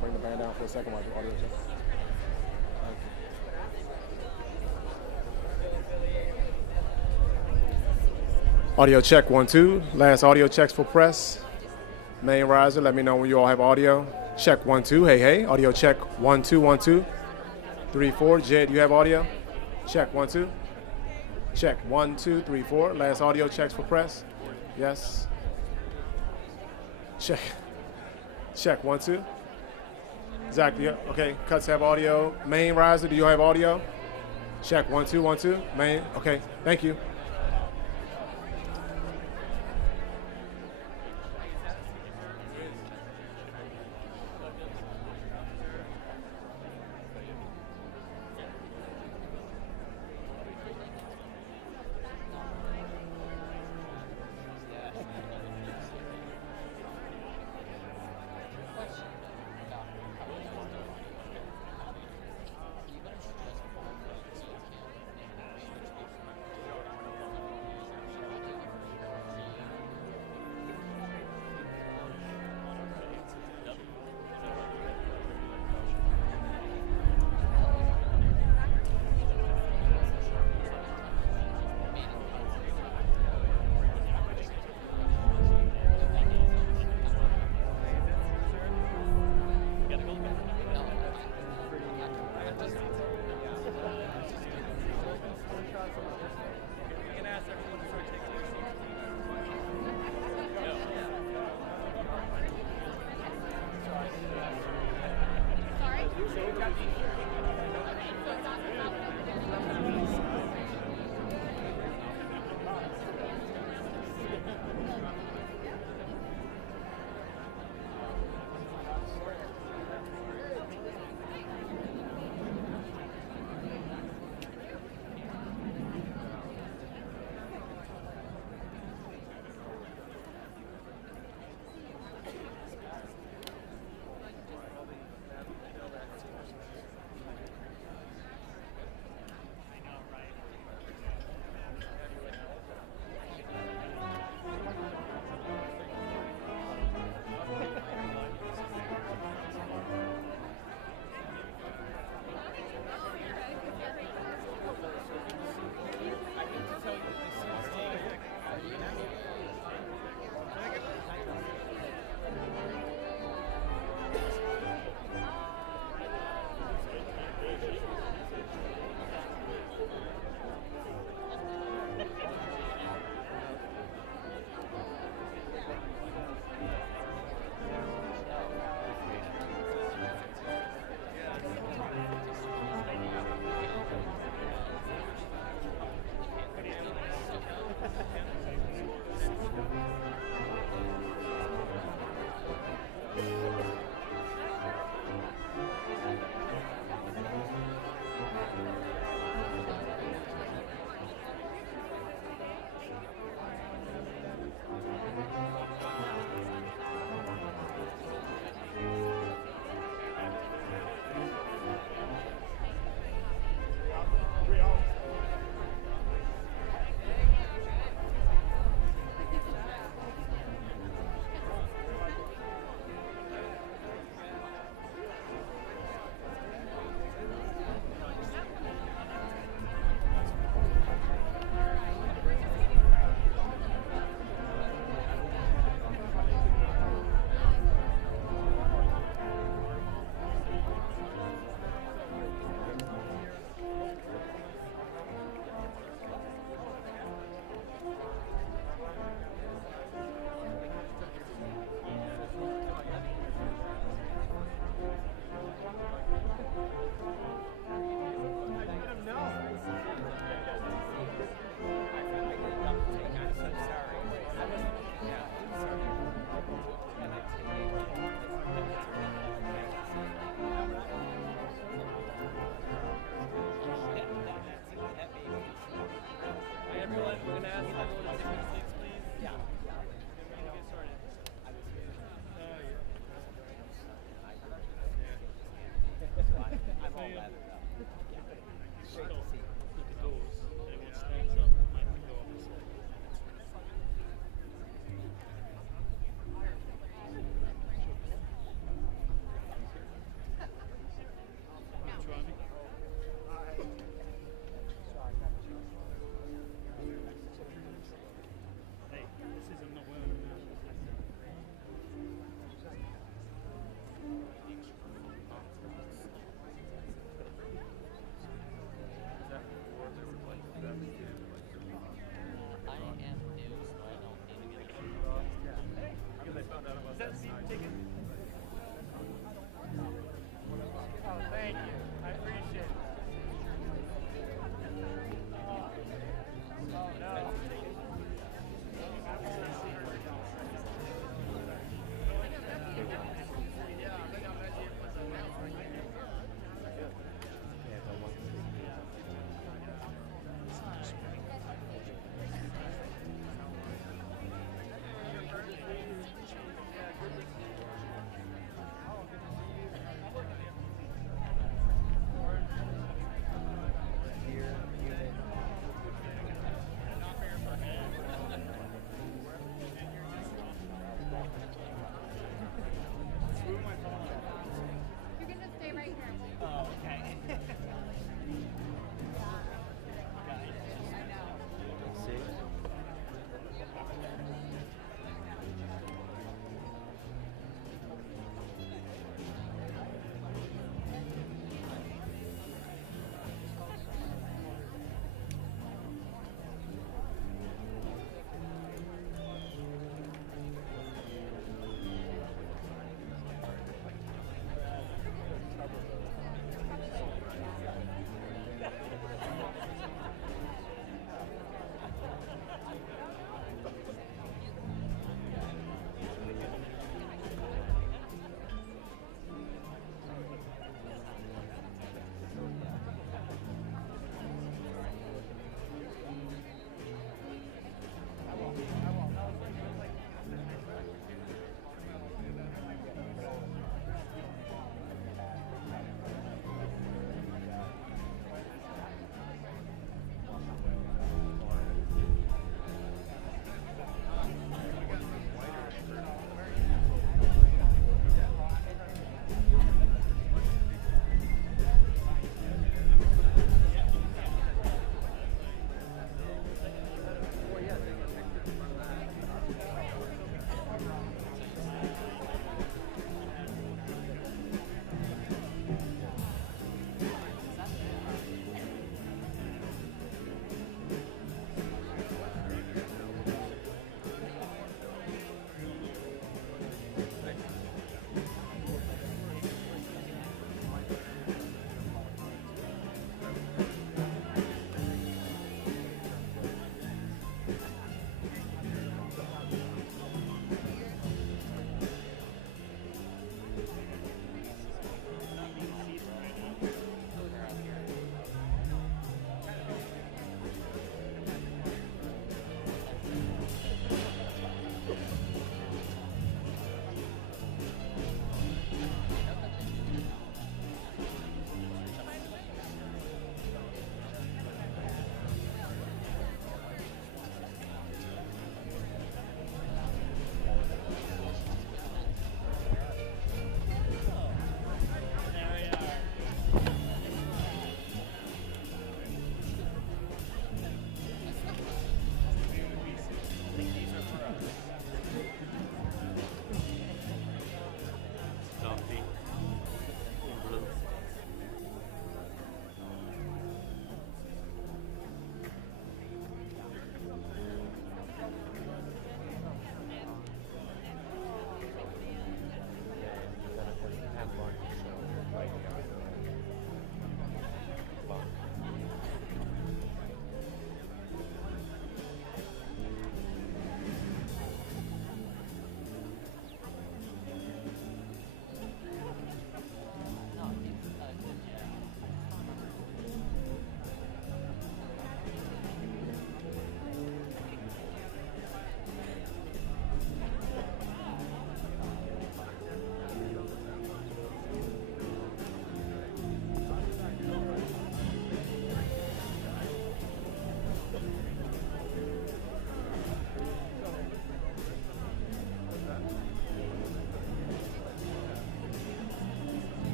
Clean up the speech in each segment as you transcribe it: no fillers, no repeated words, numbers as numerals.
Bring the band down for a second while the audio check. Audio check 1 2. Last audio checks for press. Main riser, let me know when you all have audio. Check 1 2. Hey hey. Audio check 1 2 1 2 3 4. Jed, you have audio? Check 1 2. Check 1 2 3 4. Last audio checks for press. Yes. Check. Check 1 2. Exactly. Okay. Cuts have audio. Main riser, do you have audio? Check 1 2 1 2. Main. Okay. Thank you.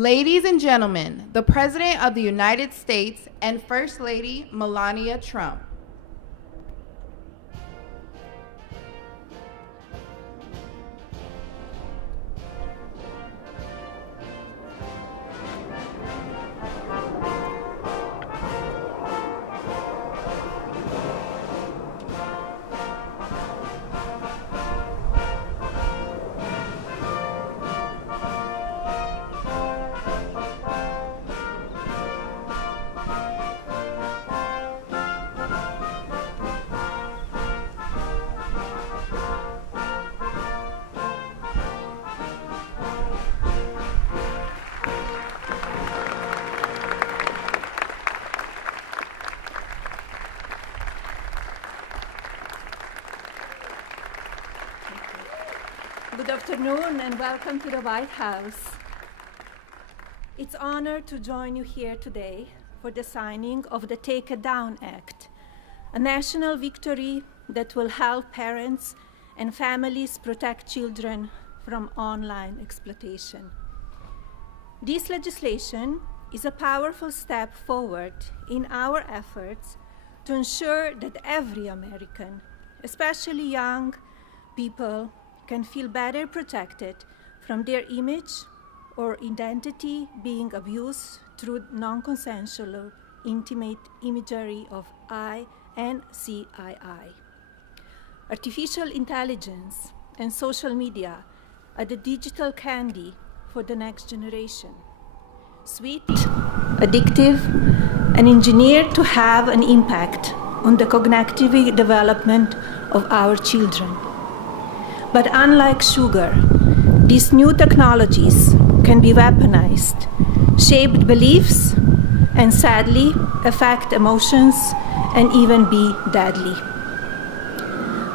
Ladies and gentlemen, the President of the United States and First Lady Melania Trump. Good afternoon and welcome to the White House. It's an honor to join you here today for the signing of the Take It Down Act, a national victory that will help parents and families protect children from online exploitation. This legislation is a powerful step forward in our efforts to ensure that every American, especially young people, can feel better protected from their image or identity being abused through non-consensual intimate imagery of I and CII. Artificial intelligence and social media are the digital candy for the next generation. Sweet, addictive, and engineered to have an impact on the cognitive development of our children. But unlike sugar, these new technologies can be weaponized, shape beliefs, and sadly affect emotions and even be deadly.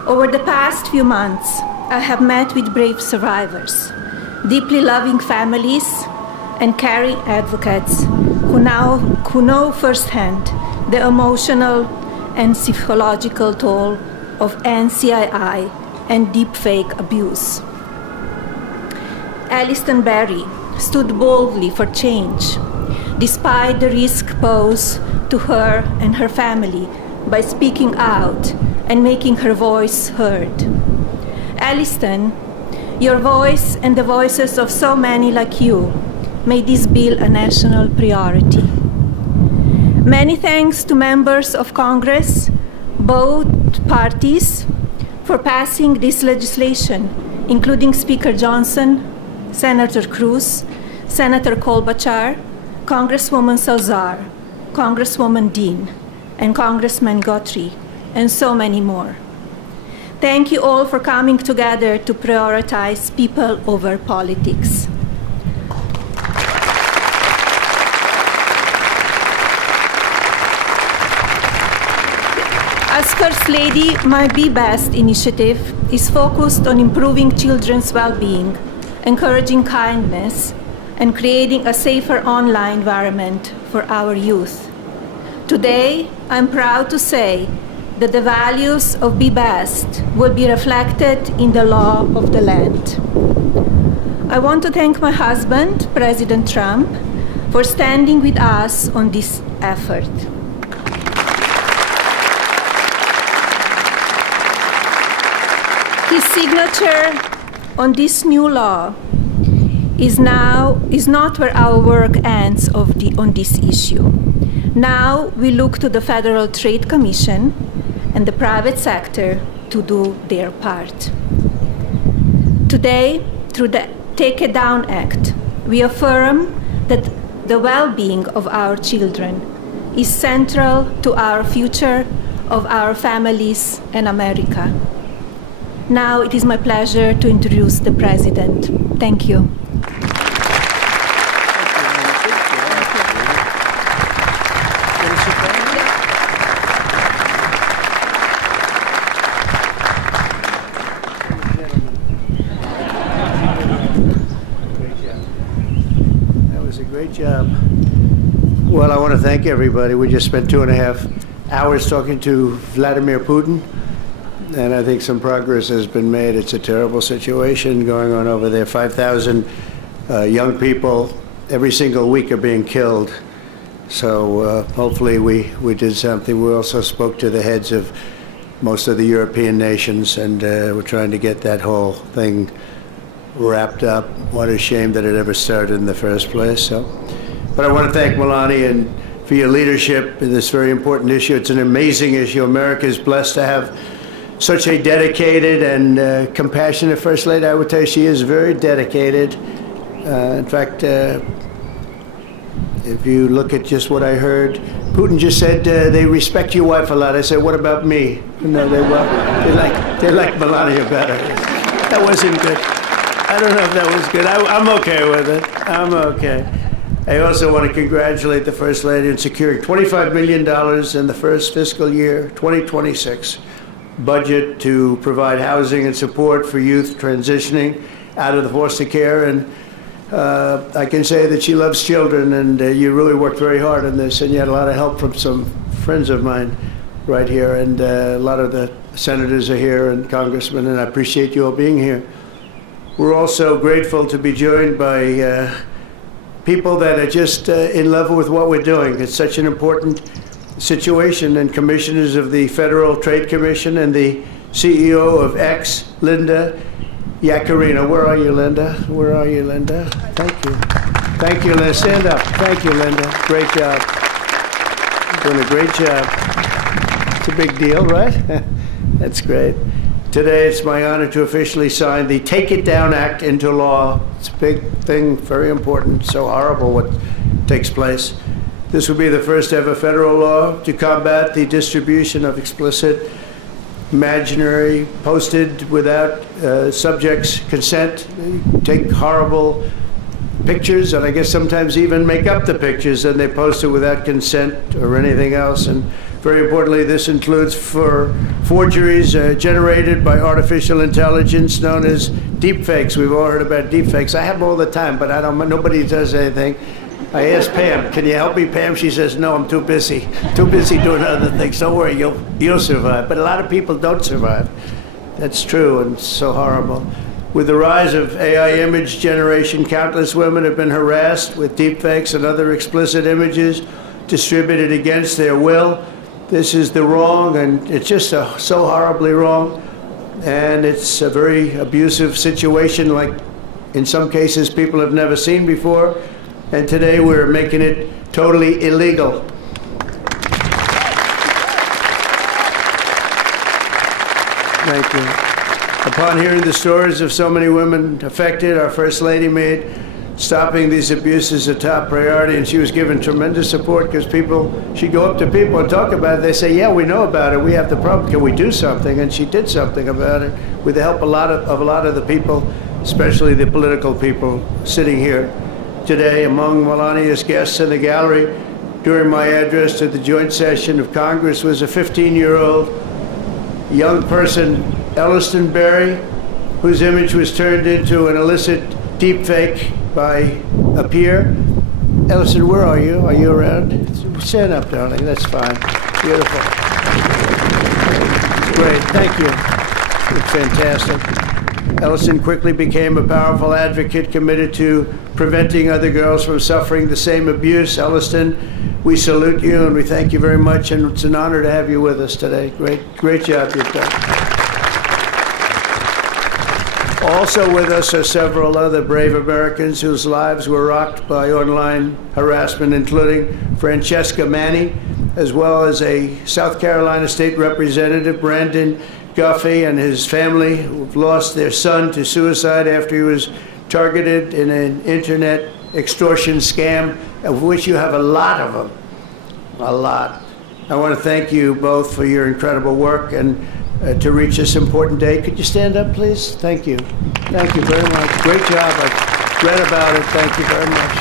Over the past few months, I have met with brave survivors, deeply loving families, and caring advocates who know firsthand the emotional and psychological toll of NCII and deepfake abuse. Alliston Berry stood boldly for change, despite the risk posed to her and her family by speaking out and making her voice heard. Alliston, your voice and the voices of so many like you made this bill a national priority. Many thanks to members of Congress, both parties, for passing this legislation, including Speaker Johnson, Senator Cruz, Senator Klobuchar, Congresswoman Salazar, Congresswoman Dean, and Congressman Guthrie, and so many more. Thank you all for coming together to prioritize people over politics. As First Lady, my Be Best initiative is focused on improving children's well-being, encouraging kindness, and creating a safer online environment for our youth. Today, I'm proud to say that the values of Be Best will be reflected in the law of the land. I want to thank my husband, President Trump, for standing with us on this effort. His signature on this new law is not where our work ends on this issue. Now we look to the Federal Trade Commission and the private sector to do their part. Today, through the Take It Down Act, we affirm that the well-being of our children is central to our future of our families and America. Now it is my pleasure to introduce the President. Thank you. That was a great job. Well, I want to thank everybody. We just spent 2.5 hours talking to Vladimir Putin. And I think some progress has been made. It's a terrible situation going on over there. 5,000 young people every single week are being killed. So hopefully we did something. We also spoke to the heads of most of the European nations, and we're trying to get that whole thing wrapped up. What a shame that it ever started in the first place. So, but I want to thank Melania and for your leadership in this very important issue. It's an amazing issue. America is blessed to have such a dedicated and compassionate First Lady. I would tell you she is very dedicated. In fact, if you look at just what I heard, Putin just said they respect your wife a lot. I said, what about me? No, they like Melania better. That wasn't good. I don't know if that was good. I'm okay with it. I'm okay. I also want to congratulate the First Lady in securing $25 million in the first fiscal year, 2026, budget to provide housing and support for youth transitioning out of the foster care. And I can say that she loves children, and you really worked very hard on this, and you had a lot of help from some friends of mine right here, and a lot of the senators are here and congressmen, and I appreciate you all being here. We're also grateful to be joined by people that are just in love with what we're doing. It's such an important situation, and commissioners of the Federal Trade Commission and the CEO of X, Linda Yaccarino. Where are you, Linda? Where are you, Linda? Thank you. Thank you, Linda. Stand up. Thank you, Linda. Great job. Doing a great job. It's a big deal, right? That's great. Today, it's my honor to officially sign the Take It Down Act into law. It's a big thing, very important, so horrible what takes place. This will be the first ever federal law to combat the distribution of explicit, imaginary, posted without subjects' consent. They take horrible pictures, and I guess sometimes even make up the pictures, and they post it without consent or anything else. And very importantly, this includes for forgeries generated by artificial intelligence known as deepfakes. We've all heard about deepfakes. I have them all the time, but nobody does anything. I asked Pam, can you help me, Pam? She says, no, I'm too busy. Too busy doing other things. Don't worry, you'll survive. But a lot of people don't survive. That's true, and so horrible. With the rise of AI image generation, countless women have been harassed with deepfakes and other explicit images distributed against their will. This is the wrong, and it's just so horribly wrong. And it's a very abusive situation, like in some cases people have never seen before. And today we're making it totally illegal. Thank you. Upon hearing the stories of so many women affected, our First Lady made stopping these abuses a top priority, and she was given tremendous support because she'd go up to people and talk about it. They say, yeah, we know about it. We have the problem. Can we do something? And she did something about it with the help of a lot of the people, especially the political people sitting here today. Among Melania's guests in the gallery during my address to the joint session of Congress was a 15-year-old young person, Elliston Berry, whose image was turned into an illicit deepfake by a peer. Elliston, where are you? Are you around? Stand up, darling. That's fine. Beautiful. Great. Thank you. It's fantastic. Elliston quickly became a powerful advocate committed to preventing other girls from suffering the same abuse. Elliston, we salute you and we thank you very much, and it's an honor to have you with us today. Great job you've done. Also with us are several other brave Americans whose lives were rocked by online harassment, including Francesca Manny, as well as a South Carolina State Representative, Brandon Guffey, and his family, who've lost their son to suicide after he was targeted in an internet extortion scam, of which you have a lot of them. A lot. I want to thank you both for your incredible work and to reach this important day. Could you stand up, please? Thank you. Thank you very much. Great job. I read about it. Thank you very much.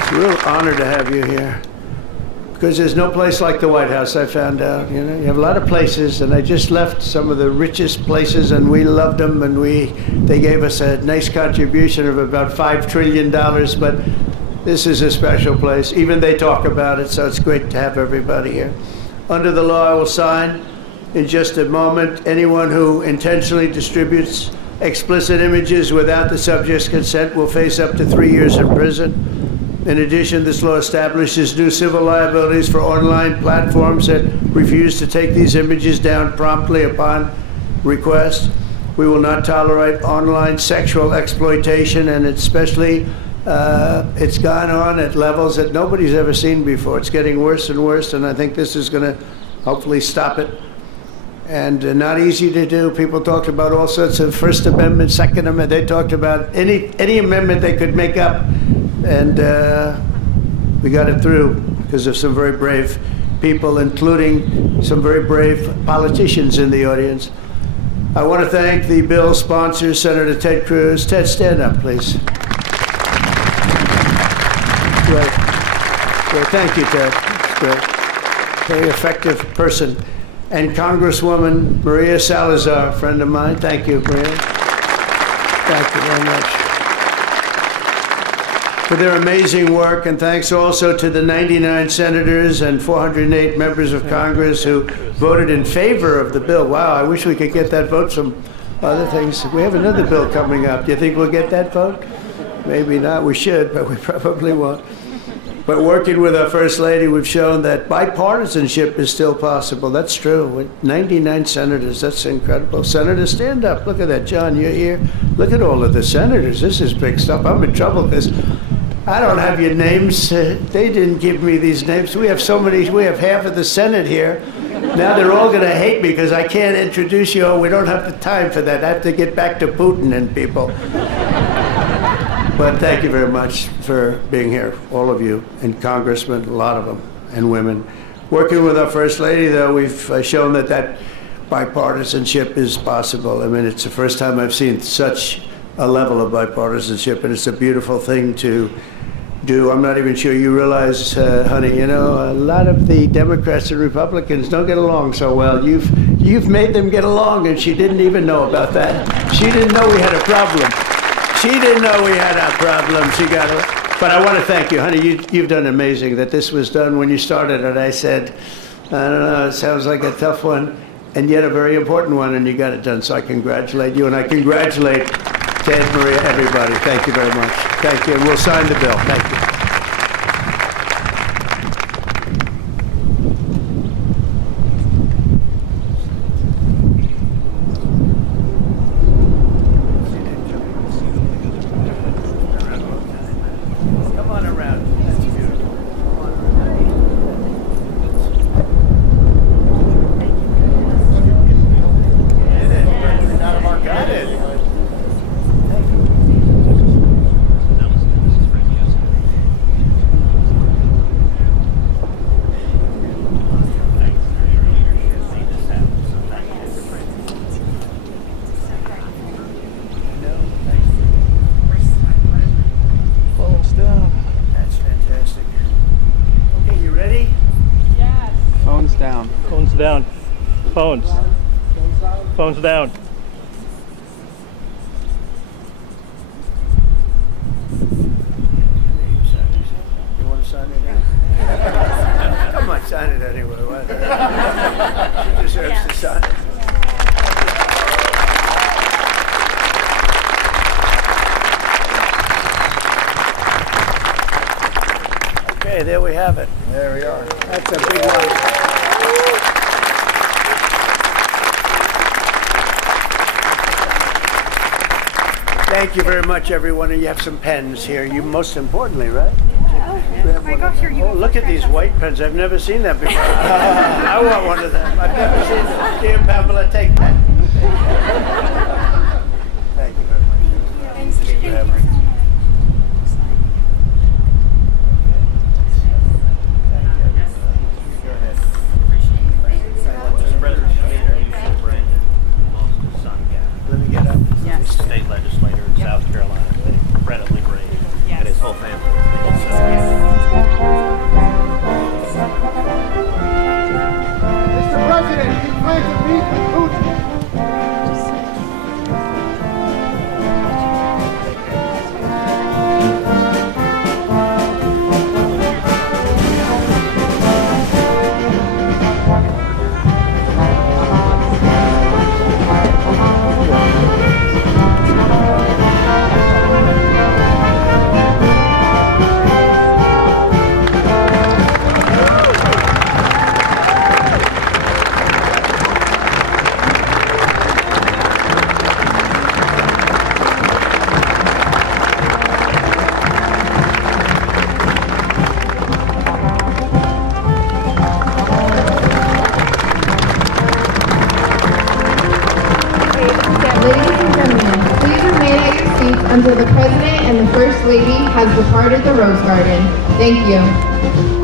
It's a real honor to have you here, because there's no place like the White House, I found out. You know, you have a lot of places, and I just left some of the richest places, and we loved them, and they gave us a nice contribution of about $5 trillion, but this is a special place. Even they talk about it, so it's great to have everybody here. Under the law, I will sign in just a moment. Anyone who intentionally distributes explicit images without the subject's consent will face up to 3 years in prison. In addition, this law establishes new civil liabilities for online platforms that refuse to take these images down promptly upon request. We will not tolerate online sexual exploitation, and especially it's gone on at levels that nobody's ever seen before. It's getting worse and worse, and I think this is going to hopefully stop it. And not easy to do. People talked about all sorts of First Amendment, Second Amendment. They talked about any amendment they could make up, and we got it through because of some very brave people, including some very brave politicians in the audience. I want to thank the bill sponsor, Senator Ted Cruz. Ted, stand up, please. Great. Great. Thank you, Ted. That's great. Very effective person. And Congresswoman Maria Salazar, a friend of mine. Thank you, Maria. Thank you very much for their amazing work. And thanks also to the 99 senators and 408 members of Congress who voted in favor of the bill. Wow, I wish we could get that vote from other things. We have another bill coming up. Do you think we'll get that vote? Maybe not. We should, but we probably won't. But working with our First Lady, we've shown that bipartisanship is still possible. That's true. With 99 senators, that's incredible. Senators, stand up. Look at that. John, you're here. Look at all of the senators. This is big stuff. I'm in trouble because I don't have your names. They didn't give me these names. We have so many. We have half of the Senate here. Now they're all going to hate me because I can't introduce you all. We don't have the time for that. I have to get back to Putin and people. But thank you very much for being here, all of you, and congressmen, a lot of them, and women. Working with our First Lady, though, we've shown that bipartisanship is possible. I mean, it's the first time I've seen such a level of bipartisanship, and it's a beautiful thing to do. I'm not even sure you realize, honey, you know, a lot of the Democrats and Republicans don't get along so well. You've made them get along, and she didn't even know about that. She didn't know we had a problem. She didn't know we had a problem. She got it. But I want to thank you, honey. You've done amazing. That this was done when you started it. I said, I don't know, it sounds like a tough one, and yet a very important one, and you got it done. So I congratulate you, and I congratulate Ted, Maria, everybody. Thank you very much. Thank you. And we'll sign the bill. Thank you. Down. Phones. Phones down. You want to sign it? Come on, sign it anyway. She deserves to sign it. Okay, there we have it. There we are. That's a big one. Thank you very much, everyone. And you have some pens here. You most importantly, right? Oh my gosh, are you? Oh, look at these white pens. I've never seen that before. I want one of them. I've never seen them. Dear Pamela, take that. Thank you very much. Thank you. Let me get up. Yes. State legislator in South Carolina, incredibly brave, and his whole family. Mr. President, you plan to meet with Putin. until the President and the First Lady has departed the Rose Garden. Thank you.